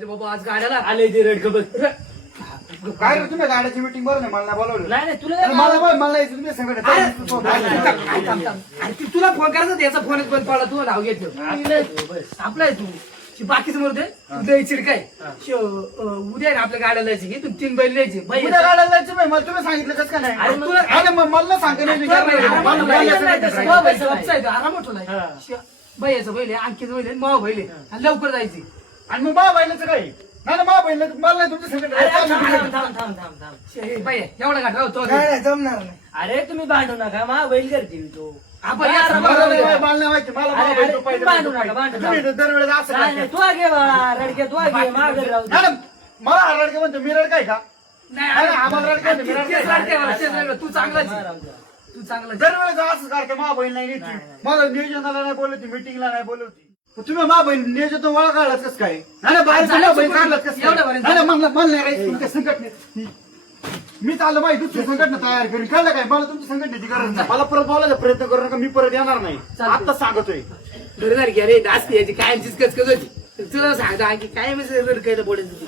म्हणजे बाबा आज गाड्याला आले ते रडक बघ. काय रे तुम्ही गाड्याची मीटिंग बरं नाही मला बोलवलं नाही नाही तुला अरे मला यायचं तुम्ही सांगा तुला फोन करायचा त्याचा फोनच बंद पडला तू नाव घेतलं आपलाय तू बाकीच म्हणते उद्या चिडकाय उद्या ना आपल्या गाड्याला जायची की तू 3 बैल द्यायची उद्या गाड्याला जायचं बाई मला तुम्ही सांगितलं कसं काय अरे तुला अरे मला सांगा आराम होतो बैयाचं बैल अंकित बैल आहे माव बैल आहे आणि लवकर जायची आणि मग मा बैलाचं काय नाही मा बैल मला नाही तुमच्या थांब. बाई एवढा घाट राहतो जमणार नाही अरे तुम्ही भांडू नका मा बैल करते तो आपण मला नाही माहिती मला मा बैल तो पाहिजे भांडू नका भांडू नका. तुम्ही दरवेळेस असं नाही, नाही, करता. तू आगे बाळा रडके तू आगे मागे राहू दे. मॅडम मला हा रडके म्हणतो मी रडकाय का नाही अरे आम्हाला रडकाय नाही, मी रडकाय. तेच रडके मला, तेच रडके. तू चांगलाच आहे. राहू दे. तू चांगलाच आहे. दरवेळेस असं करते मा बहीण नाही नीती मला नियोजनाला नाही बोलवती मिटिंगला नाही बोलवती तुम्ही मा बहीण नियोजन वाळा काढलाच कसं काय नाही बाहेर बहीण काढलाच कसं एवढं बरं. नाही मला नाही राहायचं तुमच्या संघटनेत मी चाललं माहिती दुसरी संघटना तयार करून कळलं काय मला तुमच्या संघटनेची गरज नाही मला परत बोलायचा प्रयत्न करू नका मी परत येणार नाही चालतंय. आता सांगतोय बरं झाली की अरे दास याची कायमचीच कचकच होती तुला सांगता की काय म्हणजे रडकायला बोलायचं